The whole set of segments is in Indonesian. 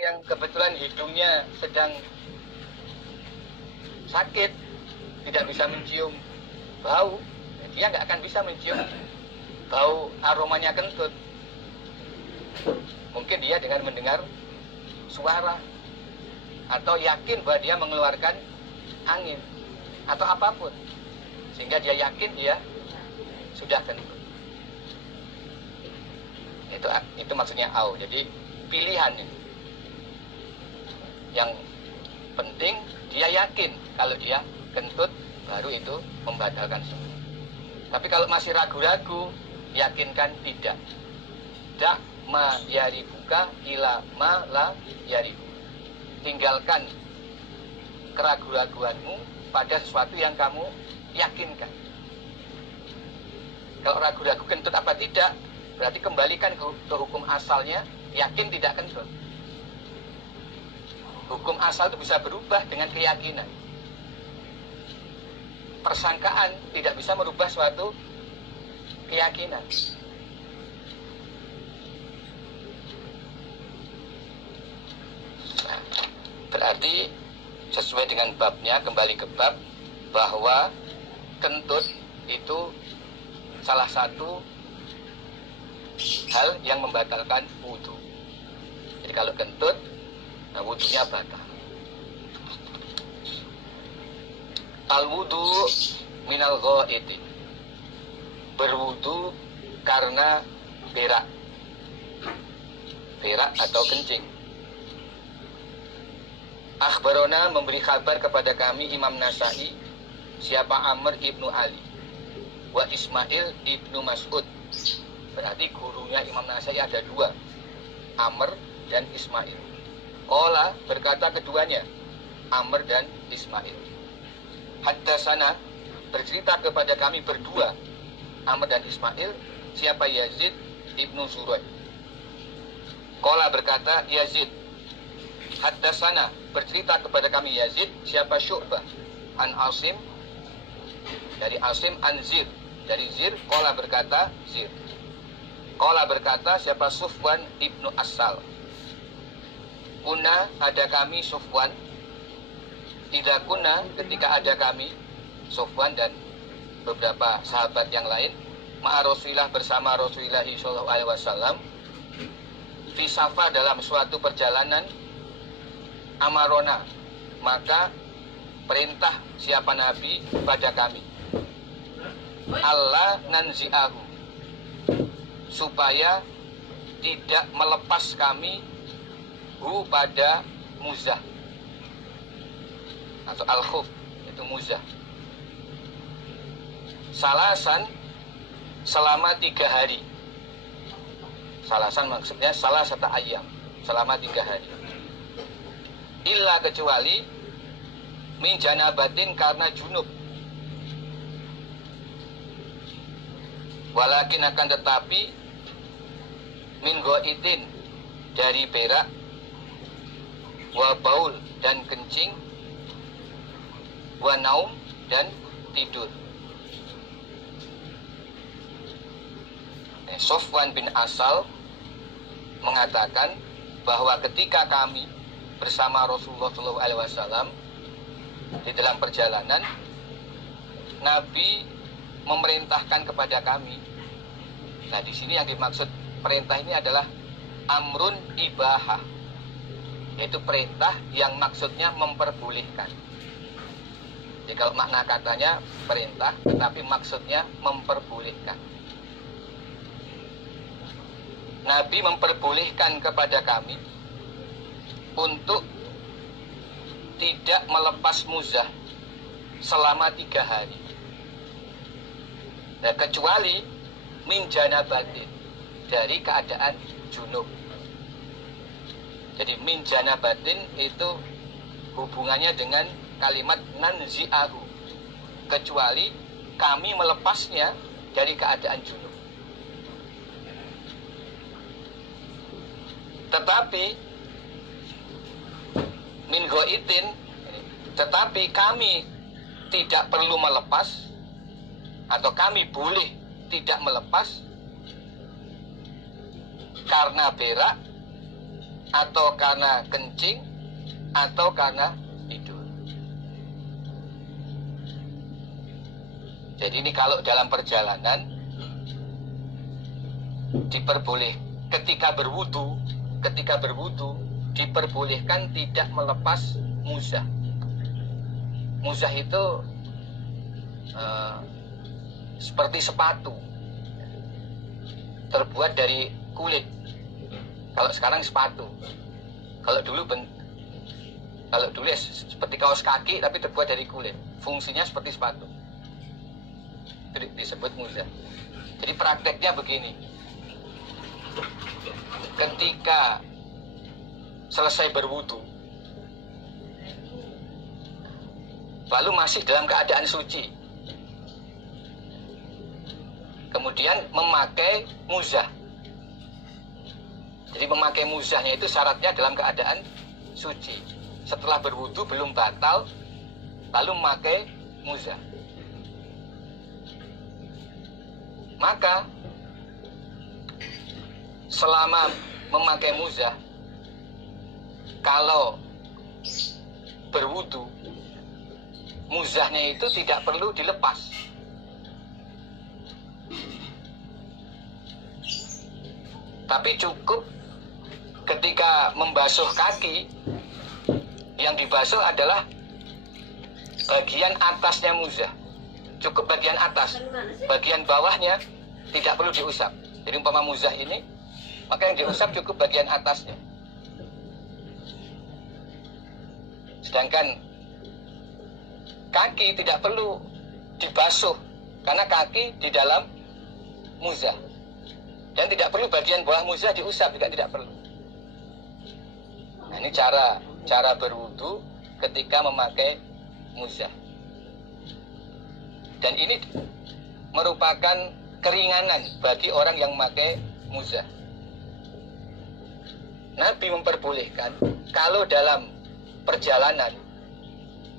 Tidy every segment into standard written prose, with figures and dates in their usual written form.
yang kebetulan hidungnya sedang sakit, tidak bisa mencium bau, dia nggak akan bisa mencium bau aromanya kentut. Mungkin dia dengan mendengar suara atau yakin bahwa dia mengeluarkan angin atau apapun, sehingga dia yakin dia sudah kentut. Itu maksudnya au. Jadi pilihan ini. Yang penting dia yakin kalau dia kentut, baru itu membatalkan semua. Tapi kalau masih ragu-ragu, yakinkan tidak. Dak ma yaribuka ila ma la yaribu. Tinggalkan keraguan-raguanmu pada sesuatu yang kamu yakinkan. Kalau ragu-ragu kentut apa tidak, berarti kembalikan ke hukum asalnya, yakin tidak kentut. Hukum asal itu bisa berubah dengan keyakinan. Persangkaan tidak bisa merubah suatu keyakinan. Nah, berarti sesuai dengan babnya, kembali ke bab, bahwa kentut itu salah satu hal yang membatalkan wudhu. Jadi kalau kentut, nah wudhunya batal. Al-wudhu minal ghaiti, berwudhu karena berak atau kencing. Akhbarona, memberi kabar kepada kami Imam Nasai, siapa Amr ibnu Ali wa Ismail ibnu Mas'ud. Berarti gurunya Imam Nasai ada dua, Amr dan Ismail. Qala, berkata keduanya, Amr dan Ismail. Haddatsana, bercerita kepada kami berdua, Amr dan Ismail, siapa Yazid ibnu Zuray. Qala, berkata Yazid. Haddatsana, bercerita kepada kami Yazid, siapa Syu'bah, an Asim, dari Asim, an Zir, dari Zir. Qala, berkata Zir. Qala, berkata siapa Sufwan ibnu Asal. Kuna, ada kami Sufwan. Idza kuna, ketika ada kami Sufwan dan beberapa sahabat yang lain, ma'a Rasulillah, bersama Rasulullah sallallahu alaihi wasallam, fi safa, dalam suatu perjalanan, amarona, maka perintah siapa Nabi pada kami, Allah nanzi'ahu, supaya tidak melepas kami hu pada muzah atau al-khuf, itu muzah, salasan, selama 3 hari. Salasan maksudnya salah satu ayam, selama 3 hari. Illa, kecuali min janabatin, karena junub. Walakin, akan tetapi, min goitin, dari berak, wa baul, dan kencing, wa naum, dan tidur. Sofwan bin Asal mengatakan bahwa ketika kami bersama Rasulullah SAW di dalam perjalanan, Nabi memerintahkan kepada kami. Nah, di sini yang dimaksud perintah ini adalah amrun ibahah, yaitu perintah yang maksudnya memperbolehkan. Jadi kalau makna katanya perintah, tetapi maksudnya memperbolehkan. Nabi memperbolehkan kepada kami untuk tidak melepas muzah selama 3 hari. Nah, kecuali min janabatin, dari keadaan junub. Jadi min janabatin itu hubungannya dengan kalimat nanzi'ahu, kecuali kami melepasnya dari keadaan junub. Tetapi min goitin, tetapi kami tidak perlu melepas, atau kami boleh tidak melepas karena berak atau karena kencing, atau karena tidur. Jadi ini kalau dalam perjalanan diperboleh ketika berwudu diperbolehkan tidak melepas muzah. Muzah itu seperti sepatu, terbuat dari kulit. Kalau sekarang sepatu, kalau dulu ya seperti kaos kaki tapi terbuat dari kulit. Fungsinya seperti sepatu. Itu disebut muzah. Jadi prakteknya begini. Ketika selesai berwudu, lalu masih dalam keadaan suci, kemudian memakai muzah. Jadi memakai muzahnya itu syaratnya dalam keadaan suci. Setelah berwudu belum batal, lalu memakai muzah. Maka selama memakai muzah, kalau berwudu, muzahnya itu tidak perlu dilepas. Tapi cukup ketika membasuh kaki, yang dibasuh adalah bagian atasnya muzah. Cukup bagian atas, bagian bawahnya tidak perlu diusap. Jadi umpama muzah ini, maka yang diusap cukup bagian atasnya. Sedangkan kaki tidak perlu dibasuh, karena kaki di dalam muzah. Dan tidak perlu bagian bawah muzah diusap, juga tidak perlu. Nah, ini cara berwudu ketika memakai muzah. Dan ini merupakan keringanan bagi orang yang memakai muzah. Nabi memperbolehkan kalau dalam perjalanan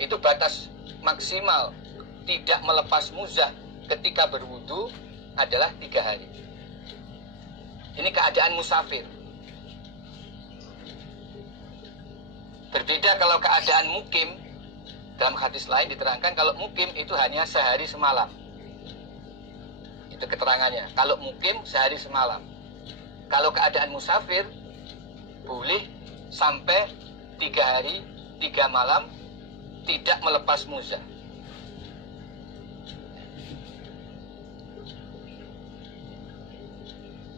itu batas maksimal tidak melepas muzah ketika berwudu adalah 3 hari. Ini keadaan musafir. Berbeda kalau keadaan mukim. Dalam hadis lain diterangkan kalau mukim itu hanya sehari semalam. Itu keterangannya. Kalau mukim sehari semalam. Kalau keadaan musafir boleh sampai 3 hari 3 malam tidak melepas muzah.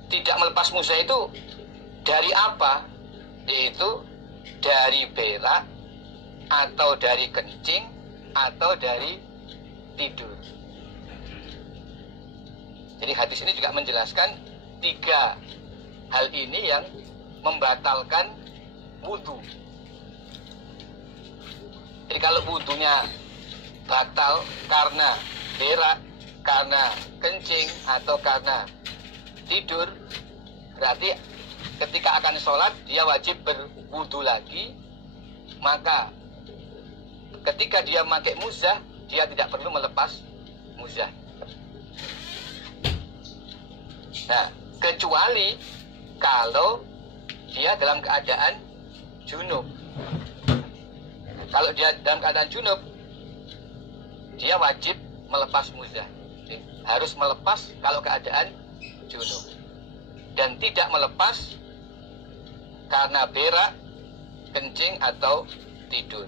Tidak melepas muzah itu dari apa? Yaitu dari berak, atau dari kencing, atau dari tidur. Jadi hadis ini juga menjelaskan 3 hal ini yang membatalkan wudu. Jadi kalau wudunya batal karena berak, karena kencing, atau karena tidur, berarti ketika akan sholat dia wajib berwudu lagi. Maka ketika dia memakai muzah, dia tidak perlu melepas muzah. Nah, kecuali kalau dia dalam keadaan junub. Kalau dia dalam keadaan junub, dia wajib melepas muzah. Harus melepas kalau keadaan junub. Dan tidak melepas karena berak, kencing, atau tidur.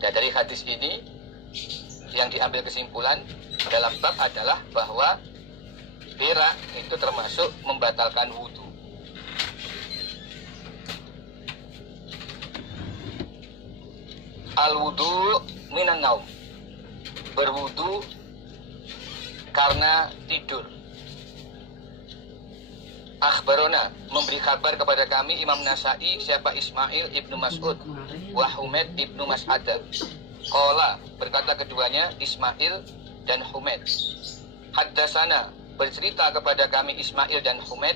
Dan dari hadis ini yang diambil kesimpulan dalam bab adalah bahwa berak itu termasuk membatalkan wudu. Al-wudu minan naum. Berwudu karena tidur. Akhbarona, memberi kabar kepada kami Imam Nasa'i siapa Ismail ibnu Mas'ud wa Humaid ibnu Mas'adah. Qala, berkata keduanya Ismail dan Humaid. Haddasana, bercerita kepada kami Ismail dan Humaid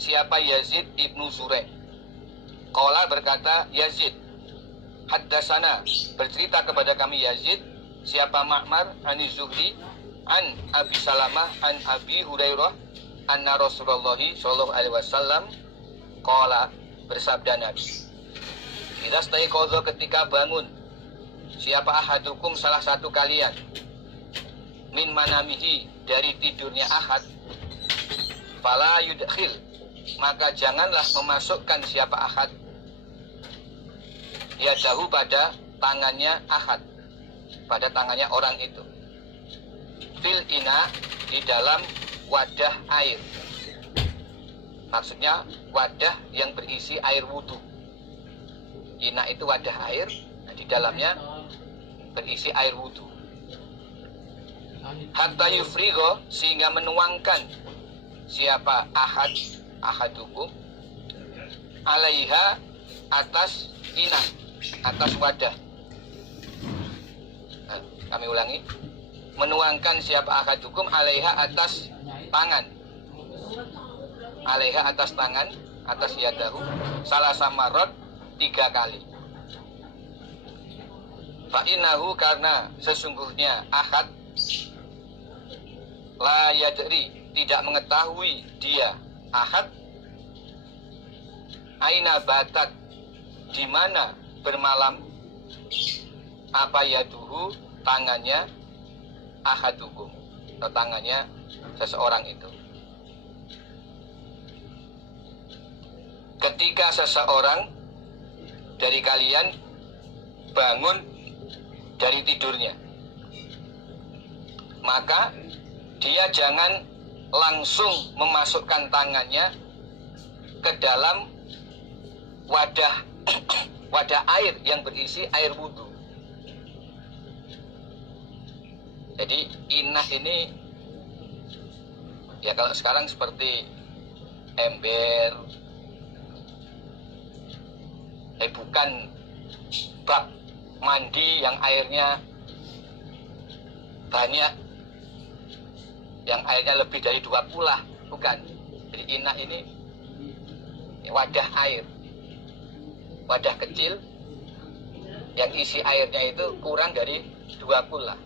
siapa Yazid ibnu Zurek. Qala, berkata Yazid. Haddasana, bercerita kepada kami Yazid siapa Ma'mar an Zuhri an Abi Salamah an Abi Hurairah anna Rasulullah sallallahu alaihi wasallam qala, bersabda Nabi, idza staiqadha, ketika bangun siapa ahadukum, salah satu kalian, min manamihi, dari tidurnya ahad, fala yudkhil, maka janganlah memasukkan siapa ahad yadahu, pada tangannya ahad, pada tangannya orang itu, fil ina, di dalam wadah air. Maksudnya wadah yang berisi air wudhu. Ina itu wadah air, di dalamnya berisi air wudhu. Hatta yufrigo, sehingga menuangkan siapa ahadukum, alaiha, atas ina, atas wadah. Nah, kami ulangi, menuangkan siapa ahadukum, alaiha, atas tangan, alaiha, atas tangan, atas yadahu, salah samarot, 3 kali. Fa'inahu, karena sesungguhnya ahad, la yadri, tidak mengetahui dia ahad, aina batat, di mana bermalam, apa yaduhu, tangannya ahadukum, atau tangannya seseorang itu. Ketika seseorang dari kalian bangun dari tidurnya, maka dia jangan langsung memasukkan tangannya ke dalam wadah wadah air yang berisi air wudhu. Jadi inah ini, ya kalau sekarang seperti ember, bukan bak mandi yang airnya banyak, yang airnya lebih dari 2 kulah, bukan. Jadi inah ini wadah air, wadah kecil yang isi airnya itu kurang dari 2 kulah.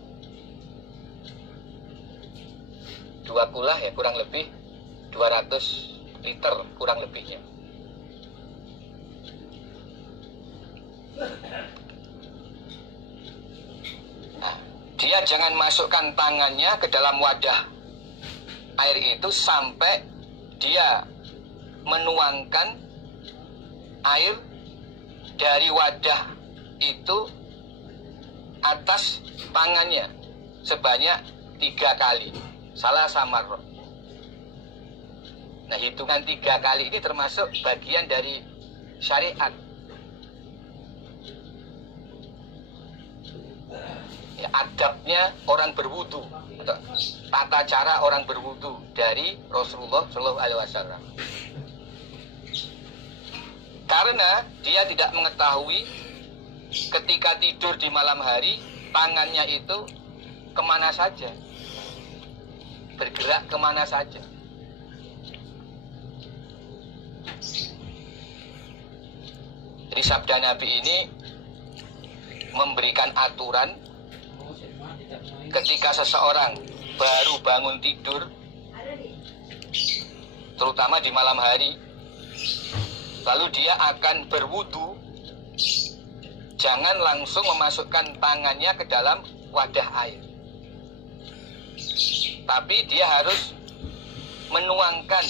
2 kulah ya kurang lebih 200 liter kurang lebihnya. Nah, dia jangan masukkan tangannya ke dalam wadah air itu sampai dia menuangkan air dari wadah itu atas tangannya sebanyak 3 kali, salah samar. Nah, hitungan 3 kali ini termasuk bagian dari syariat. Ya, adabnya orang berwudu, atau tata cara orang berwudu dari Rasulullah Shallallahu Alaihi Wasallam. Karena dia tidak mengetahui ketika tidur di malam hari tangannya itu kemana saja, bergerak kemana saja. Jadi sabda Nabi ini memberikan aturan ketika seseorang baru bangun tidur, terutama di malam hari, lalu dia akan berwudu, jangan langsung memasukkan tangannya ke dalam wadah air, tapi dia harus menuangkan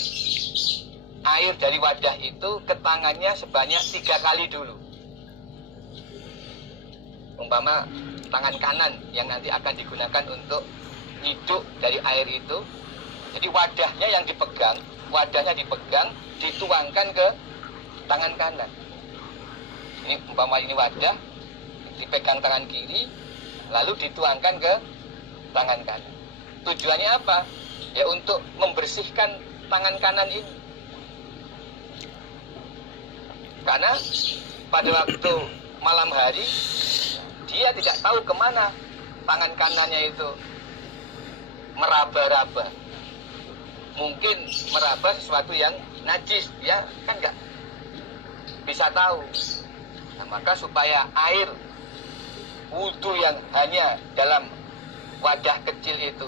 air dari wadah itu ke tangannya sebanyak 3 kali dulu. Umpama tangan kanan yang nanti akan digunakan untuk nyiduk dari air itu, jadi wadahnya dipegang, dituangkan ke tangan kanan. Ini umpama ini wadah, dipegang tangan kiri, lalu dituangkan ke tangan kanan. Tujuannya apa? Ya untuk membersihkan tangan kanan ini. Karena pada waktu malam hari dia tidak tahu kemana tangan kanannya itu meraba-raba. Mungkin meraba sesuatu yang najis, ya kan nggak bisa tahu. Nah, maka supaya air wudhu yang hanya dalam wadah kecil itu